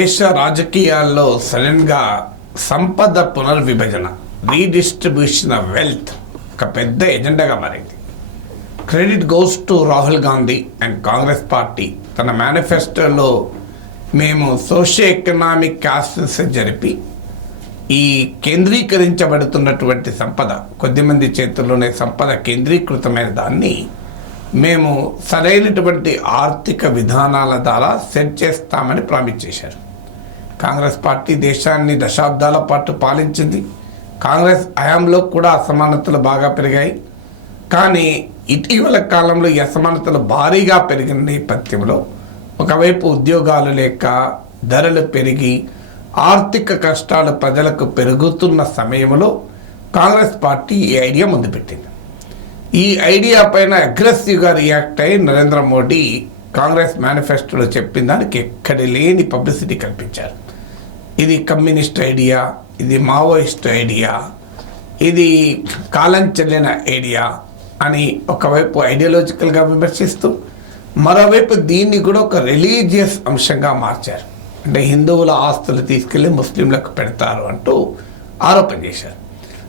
దేశ రాజకీయాల్లో సడన్గా సంపద పునర్విభజన రీడిస్ట్రిబ్యూషన్ ఆఫ్ వెల్త్ ఒక పెద్ద ఎజెండాగా మారింది. Credit goes to Rahul Gandhi and Congress party తన మేనిఫెస్టోలో మేము సోషియో ఎకనామిక్ క్యాస్టెస్ జరిపి ఈ కేంద్రీకరించబడుతున్నటువంటి సంపద కొద్దిమంది చేతుల్లోనే సంపద కేంద్రీకృతమైన దాన్ని మేము సరైనటువంటి ఆర్థిక విధానాల ద్వారా సెట్ చేస్తామని ప్రామిస్ చేశారు. కాంగ్రెస్ పార్టీ దేశాన్ని దశాబ్దాల పాటు పాలించింది. కాంగ్రెస్ హయాంలో కూడా అసమానతలు బాగా పెరిగాయి. కానీ ఇటీవల కాలంలో ఈ అసమానతలు భారీగా పెరిగిన నేపథ్యంలో ఒకవైపు ఉద్యోగాలు లేక ధరలు పెరిగి ఆర్థిక కష్టాలు ప్రజలకు పెరుగుతున్న సమయంలో కాంగ్రెస్ పార్టీ ఈ ఐడియా ముందుపెట్టింది ఈ ఐడియా పైన అగ్రెసివ్గా రియాక్ట్ అయి నరేంద్ర మోడీ కాంగ్రెస్ మేనిఫెస్టోలో చెప్పిన దానికి ఎక్కడ లేని పబ్లిసిటీ కల్పించారు. ఇది కమ్యూనిస్ట్ ఐడియా ఇది మావోయిస్ట్ ఐడియా ఇది కాలం చెల్లిన ఐడియా అని ఒకవైపు ఐడియాలజికల్గా విమర్శిస్తూ మరోవైపు దీన్ని కూడా ఒక రిలీజియస్ అంశంగా మార్చారు. అంటే హిందువుల ఆస్తులు తీసుకెళ్ళి ముస్లింలకు పెడతారు అంటూ ఆరోపణ చేశారు.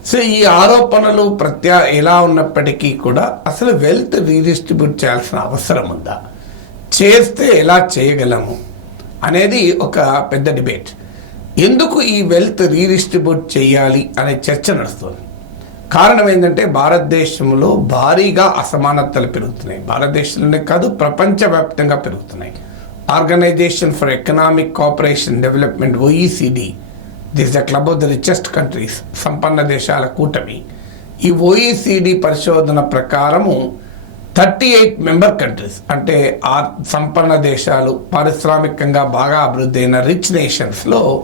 సో ఈ ఆరోపణలు ప్రత్యా ఎలా ఉన్నప్పటికీ కూడా అసలు వెల్త్ రీడిస్ట్రిబ్యూట్ చేయాల్సిన అవసరం ఉందా? చేస్తే ఎలా చేయగలము? అనేది ఒక పెద్ద డిబేట్ ఎందుకు ఈ వెల్త్ రీడిస్ట్రిబ్యూట్ చేయాలి అనే చర్చ నడుస్తుంది. కారణం ఏంటంటే భారతదేశంలో భారీగా అసమానతలు పెరుగుతున్నాయి. భారతదేశంలోనే కాదు ప్రపంచవ్యాప్తంగా పెరుగుతున్నాయి. Organisation for economic cooperation development OECD this the club of the richest countries సంపన్న దేశాల కూటమి. ఈ ఓఈసీడీ పరిశోధన ప్రకారము థర్టీ ఎయిట్ మెంబర్ కంట్రీస్ అంటే ఆ సంపన్న దేశాలు పారిశ్రామికంగా బాగా అభివృద్ధి అయిన రిచ్ నేషన్స్లో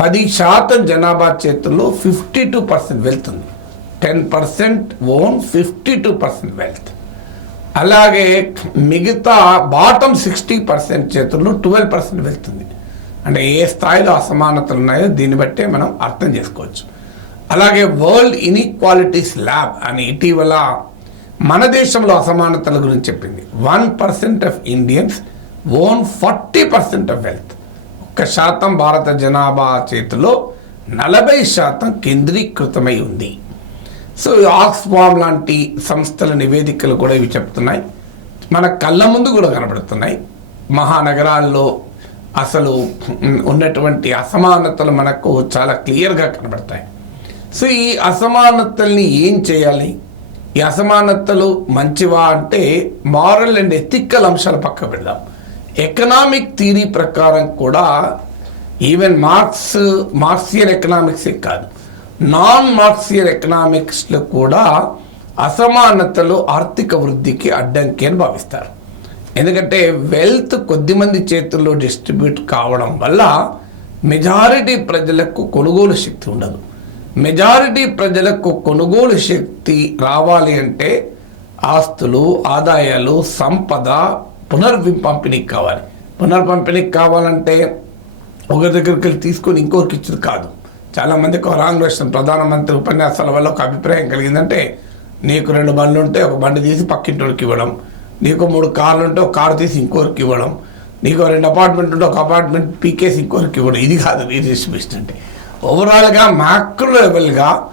పది శాతం జనాభా చేతుల్లో ఫిఫ్టీ టూ పర్సెంట్ వెల్త్ ఉంది. Ten percent own fifty two percent wealth అలాగే మిగతా బాటమ్ సిక్స్టీ పర్సెంట్ చేతుల్లో ట్వెల్వ్ పర్సెంట్ వెళ్తుంది అంటే ఏ స్థాయిలో అసమానతలు ఉన్నాయో దీన్ని బట్టే మనం అర్థం చేసుకోవచ్చు. అలాగే వరల్డ్ ఇన్ఈక్వాలిటీస్ ల్యాబ్ అని ఇటీవల మన దేశంలో అసమానతల గురించి చెప్పింది. One percent of Indians own forty percent of wealth ఒక్క శాతం భారత జనాభా చేతిలో నలభై శాతం కేంద్రీకృతమై ఉంది. సో ఆక్స్ఫామ్ లాంటి సంస్థల నివేదికలు కూడా ఇవి చెప్తున్నాయి. మన కళ్ళ ముందు కూడా కనబడుతున్నాయి. మహానగరాల్లో అసలు ఉన్నటువంటి అసమానతలు మనకు చాలా క్లియర్గా కనబడతాయి. సో ఈ అసమానతల్ని ఏం చేయాలి? ఈ అసమానతలు మంచివా అంటే మారల్ అండ్ ఎథికల్ అంశాలు పక్క పెడదాం. ఎకనామిక్ థీరీ ప్రకారం కూడా ఈవెన్ మార్క్స్ మార్క్సియన్ ఎకనామిక్సే కాదు. నాన్ మార్క్సియన్ ఎకనామిక్స్లో కూడా అసమానతలు ఆర్థిక వృద్ధికి అడ్డంకి అని భావిస్తారు. ఎందుకంటే వెల్త్ కొద్దిమంది చేతుల్లో డిస్ట్రిబ్యూట్ కావడం వల్ల మెజారిటీ ప్రజలకు కొనుగోలు శక్తి ఉండదు. మెజారిటీ ప్రజలకు కొనుగోలు శక్తి రావాలి అంటే ఆస్తులు ఆదాయాలు సంపద పునర్పంపిణీకి కావాలి. పునర్పంపిణీకి కావాలంటే ఒకరి దగ్గరికి వెళ్ళి తీసుకొని ఇంకొకరికి ఇచ్చేది కాదు. చాలామందికి ఒక రాంగ్ క్వశ్చన్. ప్రధానమంత్రి ఉపన్యాసాల వల్ల ఒక అభిప్రాయం కలిగిందంటే నీకు రెండు బండ్లు ఉంటే ఒక బండి తీసి పక్కింటోడికి ఇవ్వడం నీకు మూడు కార్లు ఉంటే ఒక కారు తీసి ఇంకోరికి ఇవ్వడం నీకు రెండు అపార్ట్మెంట్ ఉంటే ఒక అపార్ట్మెంట్ పీకేసి ఇంకోరికి ఇవ్వడం. ఇది కాదు రీడిస్ట్రిబ్యూషన్ అంటే. ఓవరాల్గా మ్యాక్రో లెవెల్గా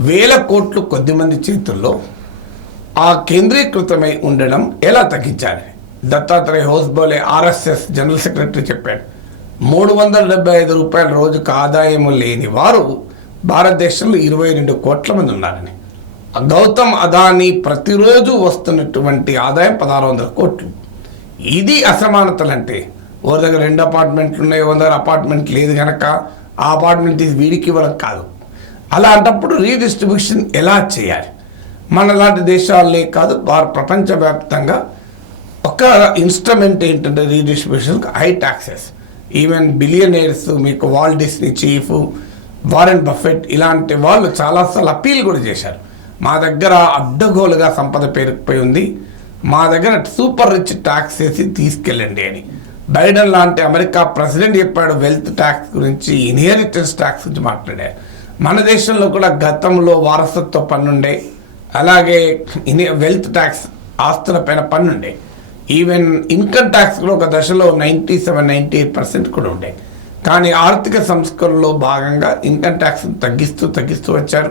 వేల కోట్లు కొద్దిమంది చేతుల్లో ఆ కేంద్రీకృతమై ఉండడం ఎలా తగ్గించాలి? Dattatreya Hosabale RSS general secretary చెప్పాడు. మూడు వందల డెబ్బై ఐదు రూపాయల రోజుకు ఆదాయము లేని వారు భారతదేశంలో ఇరవై రెండు కోట్ల మంది ఉన్నారని. గౌతమ్ అదానీ ప్రతిరోజు వస్తున్నటువంటి ఆదాయం పదహారు వందల కోట్లు. ఇది అసమానతలు అంటే ఓ దగ్గర రెండు అపార్ట్మెంట్లు ఉన్నాయి ఓ దగ్గర అపార్ట్మెంట్ లేదు కనుక ఆ అపార్ట్మెంట్ తీసి వీడికి ఇవ్వడం కాదు. అలా అంటప్పుడు రీడిస్ట్రిబ్యూషన్ ఎలా చేయాలి? మన లాంటి దేశాలే కాదు వారు ప్రపంచవ్యాప్తంగా ఒక ఇన్స్ట్రుమెంట్ ఏంటంటే redistribution high taxes. Even billionaires మీకు Walt Disney chief Warren Buffett ఇలాంటి వాళ్ళు చాలాసార్లు అప్పీల్ కూడా చేశారు. మా దగ్గర అడ్డగోలుగా సంపద పేరుకుపోయి ఉంది. మా దగ్గర సూపర్ రిచ్ ట్యాక్స్ వేసి తీసుకెళ్ళండి అని. బైడెన్ లాంటి అమెరికా ప్రెసిడెంట్ చెప్పాడు వెల్త్ ట్యాక్స్ గురించి ఇన్హెరిటెన్స్ ట్యాక్స్ గురించి మాట్లాడారు. మన దేశంలో కూడా గతంలో వారసత్వ పన్నుండే. అలాగే ఇన్ వెల్త్ ట్యాక్స్ ఆస్తుల పైన పన్నుండే. ఈవెన్ ఇన్కమ్ ట్యాక్స్ కూడా ఒక దశలో ninety seven ninety eight percent కూడా ఉండే కానీ ఆర్థిక సంస్కరణలో భాగంగా ఇన్కమ్ ట్యాక్స్ తగ్గిస్తూ తగ్గిస్తూ వచ్చారు.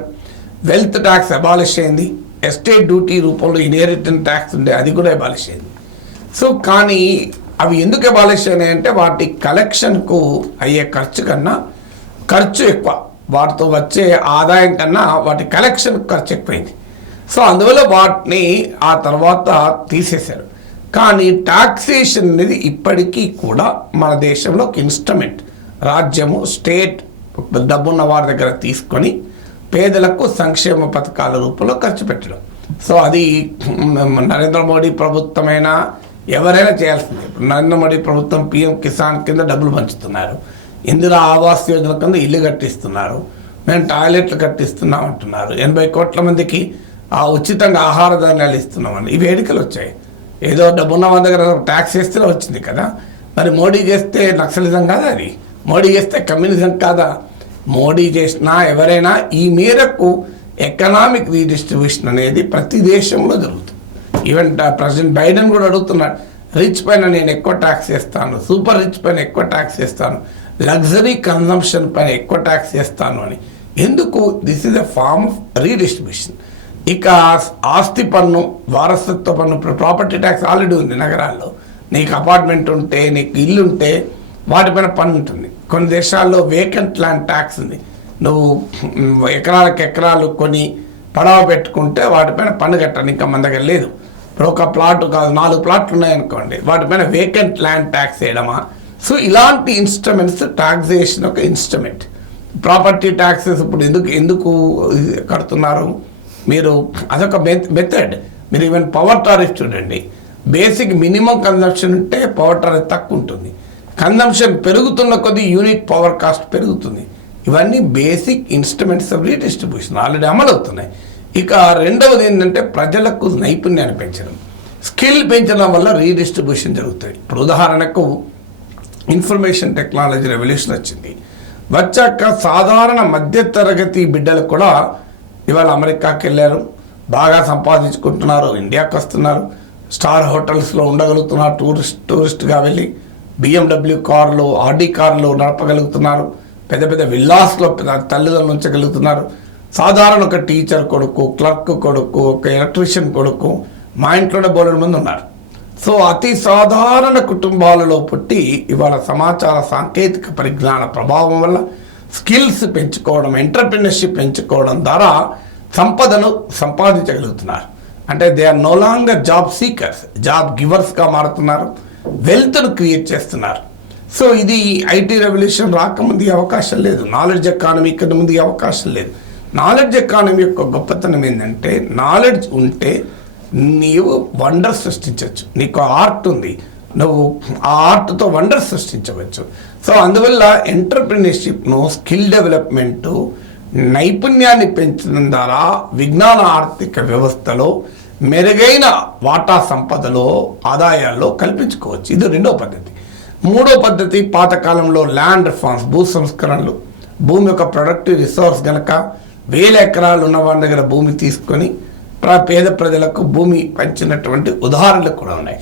వెల్త్ ట్యాక్స్ అబాలిష్ అయింది. ఎస్టేట్ డ్యూటీ రూపంలో ఇన్హెరిటెన్స్ ట్యాక్స్ ఉండే అది కూడా అబాలిష్ అయింది. సో కానీ అవి ఎందుకు అబాలిష్ అయినాయి అంటే వాటి కలెక్షన్కు అయ్యే ఖర్చు కన్నా ఖర్చు ఎక్కువ. వాటితో వచ్చే ఆదాయం కన్నా వాటి కలెక్షన్ ఖర్చు ఎక్కువైంది. సో అందువల్ల వాటిని ఆ తర్వాత తీసేశారు. కానీ టాక్సేషన్ అనేది ఇప్పటికీ కూడా మన దేశంలో ఒక ఇన్స్ట్రుమెంట్ రాజ్యము స్టేట్ డబ్బున్న వారి దగ్గర తీసుకొని పేదలకు సంక్షేమ పథకాల రూపంలో ఖర్చు పెట్టడం. సో అది నరేంద్ర మోడీ ప్రభుత్వమైనా ఎవరైనా చేయాల్సిందే. నరేంద్ర మోడీ ప్రభుత్వం పిఎం కిసాన్ కింద డబ్బులు పంచుతున్నారు. ఇందిరా ఆవాస్ యోజన కింద ఇల్లు కట్టిస్తున్నారు. మేము టాయిలెట్లు కట్టిస్తున్నాం అంటున్నారు ఎనభై కోట్ల మందికి ఆ ఉచితంగా ఆహార ధాన్యాలు ఇస్తున్నామని ఈ వేడుకలు వచ్చాయి. ఏదో డబ్బున్న వాళ్ళ దగ్గర ట్యాక్స్ వేస్తేనే వచ్చింది కదా. మరి మోడీ చేస్తే నక్సలిజం కాదా అది? మోడీ చేస్తే కమ్యూనిజం కాదా? మోడీ చేసినా ఎవరైనా ఈ మేరకు ఎకనామిక్ రీడిస్ట్రిబ్యూషన్ అనేది ప్రతి దేశంలో జరుగుతుంది. ఈవెన్ ప్రెసిడెంట్ బైడెన్ కూడా అడుగుతున్నాడు రిచ్ పైన నేను ఎక్కువ ట్యాక్స్ చేస్తాను సూపర్ రిచ్ పైన ఎక్కువ ట్యాక్స్ చేస్తాను లగ్జరీ కన్సంప్షన్ పైన ఎక్కువ ట్యాక్స్ చేస్తాను అని. ఎందుకు? This is a form of redistribution ఇక ఆస్తి పన్ను వారసత్వ పన్ను ప్రాపర్టీ ట్యాక్స్ ఆల్రెడీ ఉంది నగరాల్లో. నీకు అపార్ట్మెంట్ ఉంటే నీకు ఇల్లు ఉంటే వాటిపైన పన్ను ఉంటుంది. కొన్ని దేశాల్లో వేకెంట్ ల్యాండ్ ట్యాక్స్ ఉంది. నువ్వు ఎకరాలకు ఎకరాలు కొని పడవ పెట్టుకుంటే వాటిపైన పన్ను కట్టాలి ఇంకా మన దగ్గర లేదు. ఇప్పుడు ఒక ప్లాట్ కాదు నాలుగు ప్లాట్లు ఉన్నాయనుకోండి వాటిపైన వేకెంట్ ల్యాండ్ ట్యాక్స్ వేయడమా? సో ఇలాంటి ఇన్స్ట్రుమెంట్స్ టాక్సేషన్ ఒక ఇన్స్ట్రుమెంట్. ప్రాపర్టీ ట్యాక్సెస్ ఇప్పుడు ఎందుకు ఎందుకు కడుతున్నారు? మీరు అదొక మెథడ్ మీరు ఈవెన్ పవర్ టారిఫ్ చూడండి. బేసిక్ మినిమం కన్జంప్షన్ ఉంటే పవర్ టారిఫ్ తక్కువ ఉంటుంది కన్జంప్షన్ పెరుగుతున్న కొద్దీ యూనిట్ పవర్ కాస్ట్ పెరుగుతుంది. ఇవన్నీ basic instruments of redistribution already అమలు అవుతున్నాయి ఇక రెండవది ఏంటంటే ప్రజలకు నైపుణ్యాన్ని పెంచడం. స్కిల్ పెంచడం వల్ల రీడిస్ట్రిబ్యూషన్ జరుగుతాయి. ఇప్పుడు ఉదాహరణకు ఇన్ఫర్మేషన్ టెక్నాలజీ రెవల్యూషన్ వచ్చింది. వచ్చాక సాధారణ మధ్యతరగతి బిడ్డలు కూడా ఇవాళ అమెరికాకి వెళ్ళారు. బాగా సంపాదించుకుంటున్నారు. ఇండియాకి వస్తున్నారు. స్టార్ హోటల్స్లో ఉండగలుగుతున్నారు. టూరిస్ట్ టూరిస్ట్గా వెళ్ళి బిఎండబ్ల్యూ కార్లు ఆర్డీ కార్లు నడపగలుగుతున్నారు. పెద్ద పెద్ద విల్లాస్లో పెద్ద తల్లిదండ్రులు ఉంచగలుగుతున్నారు సాధారణ ఒక టీచర్ కొడుకు క్లర్క్ కొడుకు ఒక ఎలక్ట్రీషియన్ కొడుకు మా ఇంట్లోనే బోలెడు మంది ఉన్నారు. సో అతి సాధారణ కుటుంబాలలో పుట్టి ఇవాళ సమాచార సాంకేతిక పరిజ్ఞాన ప్రభావం వల్ల స్కిల్స్ పెంచుకోవడం ఎంటర్ప్రినర్షిప్ పెంచుకోవడం ద్వారా సంపదను సంపాదించగలుగుతున్నారు. అంటే they are no longer job seekers job గివర్స్గా మారుతున్నారు వెల్త్ను క్రియేట్ చేస్తున్నారు. సో ఇది ఐటీ రెవల్యూషన్ రాకముందు అవకాశం లేదు. నాలెడ్జ్ ఎకానమీ ఇక్కడ ముందు అవకాశం లేదు. నాలెడ్జ్ ఎకానమీ యొక్క గొప్పతనం ఏంటంటే నాలెడ్జ్ ఉంటే నీవు వండర్ సృష్టించవచ్చు. నీకు ఆర్ట్ ఉంది. నువ్వు ఆ ఆర్ట్తో వండర్ సృష్టించవచ్చు. సో అందువల్ల ఎంటర్ప్రినర్షిప్ను స్కిల్ డెవలప్మెంటు నైపుణ్యాన్ని పెంచడం ద్వారా విజ్ఞాన ఆర్థిక వ్యవస్థలో మెరుగైన వాటా సంపదలో ఆదాయాల్లో కల్పించుకోవచ్చు. ఇది రెండో పద్ధతి. మూడో పద్ధతి పాతకాలంలో ల్యాండ్ రిఫార్మ్స్ భూ సంస్కరణలు. భూమి యొక్క ప్రొడక్టివ్ రిసోర్స్ గనక వేల ఎకరాలు ఉన్న వాళ్ళ దగ్గర భూమి తీసుకొని ప్ర- పేద ప్రజలకు భూమి పంచినటువంటి ఉదాహరణలు కూడా ఉన్నాయి.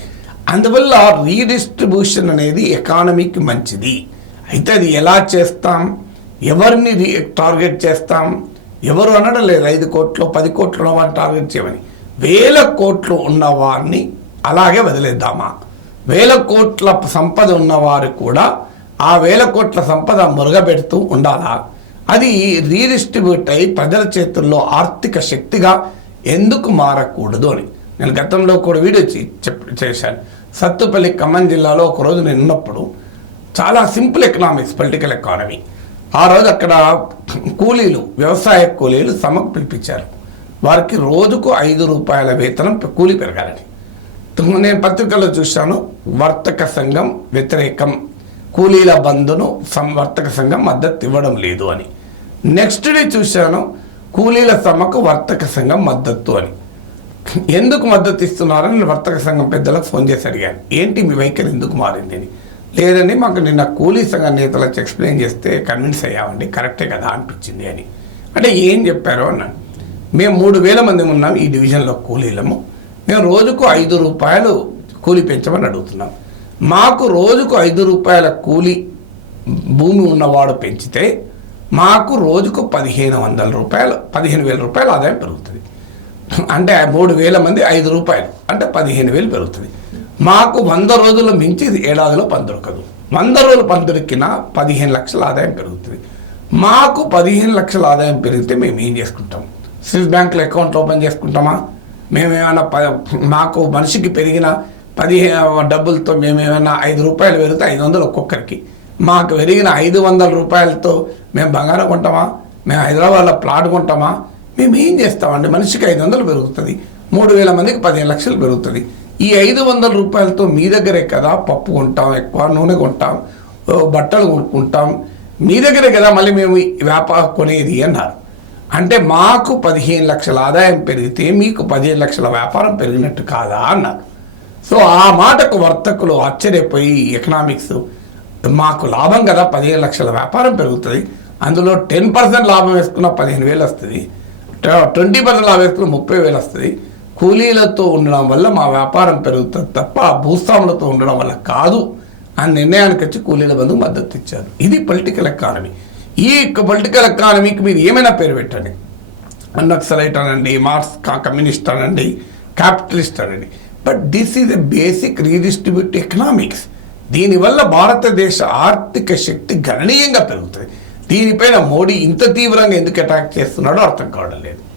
అందువల్ల రీడిస్ట్రిబ్యూషన్ అనేది ఎకానమీకి మంచిది. అయితే అది ఎలా చేస్తాం? ఎవరిని రీ టార్గెట్ చేస్తాం? ఎవరు అనడం లేదు. ఐదు కోట్లు పది కోట్లు ఉన్నవారిని టార్గెట్ చేయమని. వేల కోట్లు ఉన్నవారిని అలాగే వదిలేద్దామా? వేల కోట్ల సంపద ఉన్నవారు కూడా ఆ వేల కోట్ల సంపద మురగబెడుతూ ఉండాలా? అది రీడిస్ట్రిబ్యూట్ అయి ప్రజల చేతుల్లో ఆర్థిక శక్తిగా ఎందుకు మారకూడదు అని. నేను గతంలో కూడా వీడియో చెప్ చేశాను. సత్తుపల్లి ఖమ్మం జిల్లాలో ఒక రోజు నేను ఉన్నప్పుడు చాలా సింపుల్ ఎకనామిక్స్ పొలిటికల్ ఎకానమీ. ఆ రోజు అక్కడ కూలీలు వ్యవసాయ కూలీలు సమ్మకు పిలిపించారు. వారికి రోజుకు ఐదు రూపాయల వేతనం కూలి కూలీ పెరగాలని. నేను పత్రికల్లో చూశాను వర్తక సంఘం వ్యతిరేకం. కూలీల బంధును సం వర్తక సంఘం మద్దతు ఇవ్వడం లేదు అని. నెక్స్ట్ డే చూశాను కూలీల సమ్మకు వర్తక సంఘం మద్దతు అని. ఎందుకు మద్దతు ఇస్తున్నారని నేను వర్తక సంఘం పెద్దలకు ఫోన్ చేసి అడిగాను. ఏంటి మీ వైఖరి ఎందుకు మారింది అని లేదని మాకు నిన్న కూలీ సంఘ నేతలకు ఎక్స్ప్లెయిన్ చేస్తే కన్విన్స్ అయ్యామండి. కరెక్టే కదా అనిపించింది అని. అంటే ఏం చెప్పారో అన్నాను. మేము మూడు వేల మంది ఉన్నాం ఈ డివిజన్లో కూలీలము. మేము రోజుకు ఐదు రూపాయలు కూలీ పెంచమని అడుగుతున్నాం. మాకు రోజుకు ఐదు రూపాయల కూలీ భూమి ఉన్నవాడు పెంచితే మాకు రోజుకు పదిహేను వందల రూపాయలు పదిహేను వేల రూపాయలు ఆదాయం పెరుగుతుంది. అంటే మూడు వేల మంది ఐదు రూపాయలు. అంటే పదిహేను వేలు పెరుగుతుంది. మాకు వంద రోజులు మించి ఏడాదిలో పని దొరకదు. వంద రోజులు పని దొరికినా పదిహేను లక్షల ఆదాయం పెరుగుతుంది. మాకు పదిహేను లక్షల ఆదాయం పెరిగితే మేము ఏం చేసుకుంటాం? స్విస్ బ్యాంకులో అకౌంట్ ఓపెన్ చేసుకుంటామా? మేమేమైనా ప మాకు మనిషికి పెరిగిన పదిహేను డబ్బులతో మేమేమైనా ఐదు రూపాయలు పెరిగితే ఐదు వందలు ఒక్కొక్కరికి. మాకు పెరిగిన ఐదు వందల రూపాయలతో మేము బంగారం కొంటామా? మేము హైదరాబాద్లో ప్లాట్ కొంటామా? మేము ఏం చేస్తామండి మనిషికి ఐదు వందలు పెరుగుతుంది. మూడు వేల మందికి పదిహేను లక్షలు పెరుగుతుంది. ఈ ఐదు వందల రూపాయలతో మీ దగ్గరే కదా పప్పు కొంటాం ఎక్కువ నూనె కొంటాం బట్టలు కొనుక్కుంటాం. మీ దగ్గరే కదా మళ్ళీ మేము వ్యాపారం కొనేది అన్నారు. అంటే మాకు పదిహేను లక్షల ఆదాయం పెరిగితే మీకు పదిహేను లక్షల వ్యాపారం పెరిగినట్టు కాదా అన్నారు. సో ఆ మాటకు వర్తకులు ఆశ్చర్యపోయి ఎకనామిక్స్ మాకు లాభం కదా పదిహేను లక్షల వ్యాపారం పెరుగుతుంది. అందులో టెన్ పర్సెంట్ లాభం వేసుకున్న పదిహేను వేలు వస్తుంది. ట్వంటీ పర్సెంట్ లాభం వేసుకున్న ముప్పై వేలు వస్తుంది. కూలీలతో ఉండడం వల్ల మా వ్యాపారం పెరుగుతుంది తప్ప భూస్వాములతో ఉండడం వల్ల కాదు అని నిర్ణయానికి వచ్చి కూలీల బంధు మద్దతు ఇచ్చారు. ఇది పొలిటికల్ ఎకానమీ ఈ పొలిటికల్ ఎకానమీకి మీరు ఏమైనా పేరు పెట్టండి. అన్నక్సలైట్ అనండి మార్క్స్ కమ్యూనిస్ట్ అనండి క్యాపిటలిస్ట్ అనండి. But this is a basic redistribute economics దీనివల్ల భారతదేశ ఆర్థిక శక్తి గణనీయంగా పెరుగుతుంది. దీనిపైన మోడీ ఇంత తీవ్రంగా ఎందుకు అటాక్ చేస్తున్నాడో అర్థం కావడం లేదు.